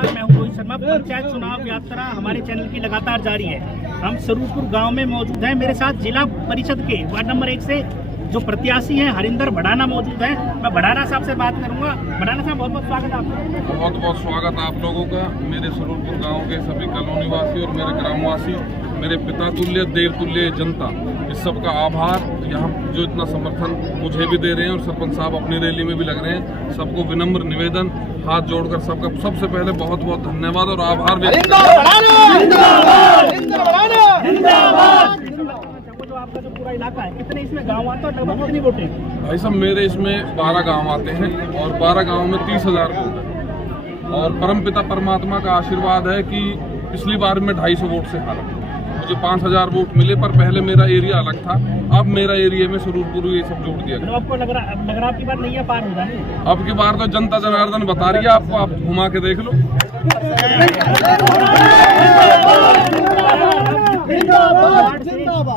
नमस्कार, मैं हूं रोहित शर्मा। पंचायत चुनाव यात्रा हमारे चैनल की लगातार जारी है। हम स्वरूपपुर गांव में मौजूद हैं। मेरे साथ जिला परिषद के वार्ड नंबर 1 से जो प्रत्याशी हैं हरिंदर भड़ाना मौजूद हैं। मैं भड़ाना साहब से बात करूंगा। भड़ाना साहब, बहुत बहुत स्वागत है आपका। बहुत बहुत स्वागत आप लोगों का। मेरे स्वरूपपुर गांव के सभी कॉलोनी वासी और मेरे ग्रामवासी, मेरे पिता तुल्य देव तुल्य जनता, इस सब का आभार। यहाँ जो इतना समर्थन मुझे भी दे रहे हैं और सरपंच साहब अपनी रैली में भी लग रहे हैं, सबको विनम्र निवेदन, हाथ जोड़कर सबका सबसे पहले बहुत बहुत धन्यवाद और आभार व्यक्त जो आपका जो पूरा इलाका है, कितने इसमें गांव आते हैं, लगभग कितनी वोटें? भाई साहब, मेरे इसमें 12 गांव आते हैं और 12 गांव में 30,000 वोट है। और परमपिता परमात्मा का आशीर्वाद है कि पिछली बार में 250 वोट से हारा, मुझे 5,000 वोट मिले। पर पहले मेरा एरिया अलग था, अब मेरा एरिया में स्वरूपपुर ये सब जोड़ दिया गया। आपको लग रहा आपकी बार नहीं है, पार हो जाए। अब की बार तो जनता जनार्दन बता रही है आपको, आप घुमा के देख लो।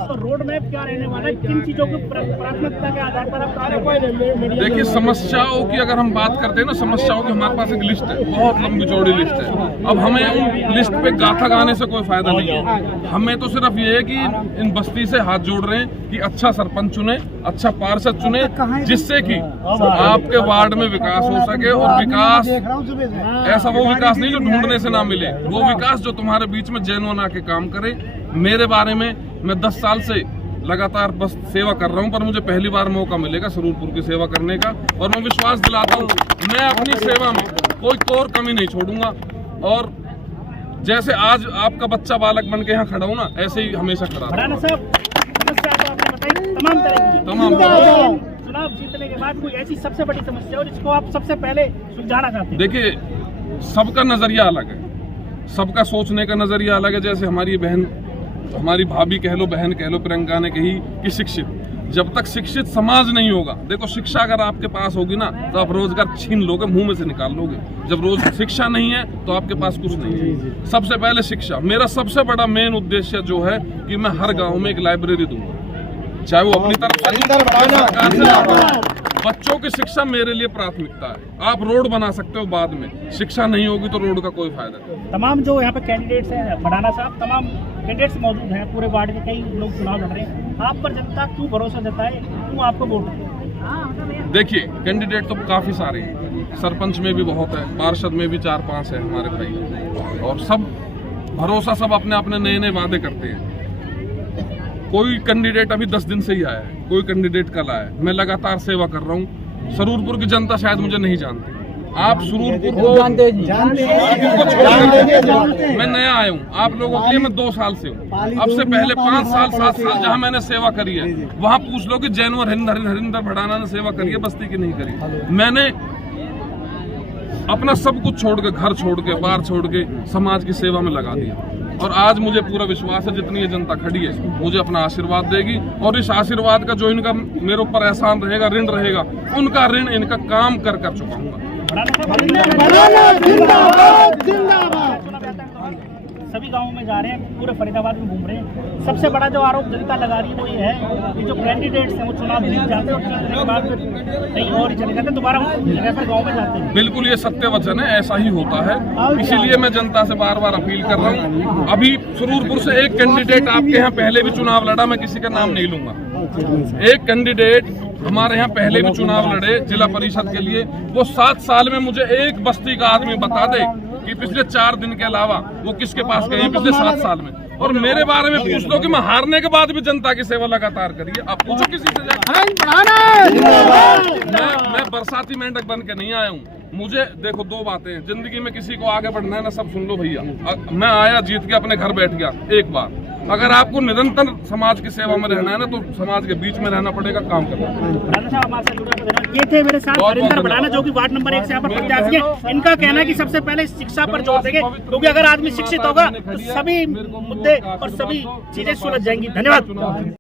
तो रोड मैप क्या रहने वाला है? किन चीजों की प्राथमिकता के आधार पर आप कार्य करेंगे? देखिए, समस्याओं की अगर हम बात करते हैं ना, समस्याओं की हमारे पास एक लिस्ट है, बहुत लंबी चौड़ी लिस्ट है। अब हमें उन लिस्ट पे गाथा गाने से कोई फायदा नहीं है। हमें तो सिर्फ ये है कि इन बस्ती से हाथ जोड़ रहे हैं कि अच्छा सरपंच चुने, अच्छा पार्षद चुने, जिससे कि आपके वार्ड में विकास हो सके। और विकास ऐसा वो विकास नहीं जो ढूंढने से ना मिले, वो विकास जो तुम्हारे बीच में जेन्युइन आके काम करे। मेरे बारे में, मैं 10 साल से लगातार बस सेवा कर रहा हूं, पर मुझे पहली बार मौका मिलेगा स्वरूपपुर की सेवा करने का। और मैं विश्वास दिलाता हूं, मैं अपनी सेवा में कोई कोर कमी नहीं छोड़ूंगा। और जैसे आज आपका बच्चा बालक बन के यहाँ खड़ा हूं ना, ऐसे ही हमेशा खड़ा भड़ाना साहब, समस्या तो आपने बताई तमाम तरह की। तमाम चुनाव जीतने के बाद कोई ऐसी सबसे बड़ी समस्या हो जिसको आप सबसे पहले सुलझाना चाहते हैं? देखिए, सबका नजरिया अलग है, सबका सोचने का नजरिया अलग है। जैसे हमारी बहन, हमारी भाभी कह लो, बहन कह लो, प्रियंका ने कही कि शिक्षित, जब तक शिक्षित समाज नहीं होगा, देखो शिक्षा अगर आपके पास होगी ना तो आप रोजगार छीन लोगे, मुंह में से निकाल लोगे। जब रोज शिक्षा नहीं है तो आपके पास कुछ नहीं है। सबसे पहले शिक्षा। मेरा सबसे बड़ा मेन उद्देश्य जो है कि मैं हर गांव में एक लाइब्रेरी दूंगा, चाहे वो अपनी तरफ। बच्चों की शिक्षा मेरे लिए प्राथमिकता है। आप रोड बना सकते हो बाद में, शिक्षा नहीं होगी तो रोड का कोई फायदा नहीं। तमाम जो यहाँ पे कैंडिडेट्स हैं भड़ाना साहब, तमाम कैंडिडेट्स मौजूद हैं पूरे वार्ड के, कई लोग चुनाव लड़ रहे हैं। आप पर जनता क्यों भरोसा जताए, क्यों आपको वोट दें? देखिए, कैंडिडेट तो काफी सारे हैं, सरपंच में भी बहुत है, पार्षद में भी 4-5 है हमारे भाई, और सब भरोसा, सब अपने अपने नए नए वादे करते हैं। कोई कैंडिडेट अभी 10 दिन से ही आया है, कोई कैंडिडेट कल आया है। मैं लगातार सेवा कर रहा हूँ। स्वरूपपुर की जनता शायद मुझे नहीं जानती, आप स्वरूपपुर को जानते हैं। मैं नया आया हूँ, आप लोगों के लिए मैं 2 साल से हूँ। अब से पहले 5 साल 7 साल जहाँ मैंने सेवा करी है, वहाँ पूछ लो कि जैनवर हरिंदर भड़ाना ने सेवा करी है, बस्ती की नहीं करी। मैंने अपना सब कुछ छोड़ के, घर छोड़ के, बार छोड़ के समाज की सेवा में लगा दिया। और आज मुझे पूरा विश्वास है, जितनी ये जनता खड़ी है मुझे अपना आशीर्वाद देगी। और इस आशीर्वाद का जो इनका मेरे ऊपर एहसान रहेगा, ऋण रहेगा, उनका ऋण इनका काम कर चुकाऊंगा। सभी गांवों में जा रहे हैं, पूरे फरीदाबाद में घूम रहे हैं। सबसे बड़ा जो आरोप जनता लगा रही है वो ये है कि जो कैंडिडेट्स हैं वो चुनाव जीत जाते हैं और जीतने के बाद कहीं और ही चले जाते हैं, दोबारा गाँव में जाते हैं। बिल्कुल, ये सत्य वचन है, ऐसा ही होता है। इसीलिए मैं जनता से बार बार अपील कर रहा हूँ। अभी स्वरूपपुर से एक कैंडिडेट आपके यहाँ पहले भी चुनाव लड़ा, मैं किसी का नाम नहीं लूंगा। एक कैंडिडेट हमारे यहाँ पहले भी चुनाव लड़े जिला परिषद के लिए, वो 7 साल में मुझे एक बस्ती का आदमी बता दे कि पिछले 4 दिन के अलावा वो किसके पास गए पिछले 7 साल में। और मेरे बारे में पूछ लो कि मैं हारने के बाद भी जनता की सेवा लगातार करी है। आप पूछो किसी से मैं बरसाती मेंढक बन के नहीं आया हूँ। मुझे देखो, 2 बातें हैं जिंदगी में, किसी को आगे बढ़ना है ना, सब सुन लो भैया। मैं आया, जीत के अपने घर बैठ गया एक बार। अगर आपको निरंतर समाज की सेवा में रहना है ना, तो समाज के बीच में रहना पड़ेगा, काम करना। ये थे मेरे साथ हरिंदर भड़ाना, जो कि वार्ड नंबर 1 से यहाँ पर प्रत्याशी है। इनका कहना है कि सबसे पहले शिक्षा पर जोर देंगे, क्योंकि अगर आदमी शिक्षित होगा तो सभी मुद्दे और सभी चीजें सुलझ जाएंगी। धन्यवाद।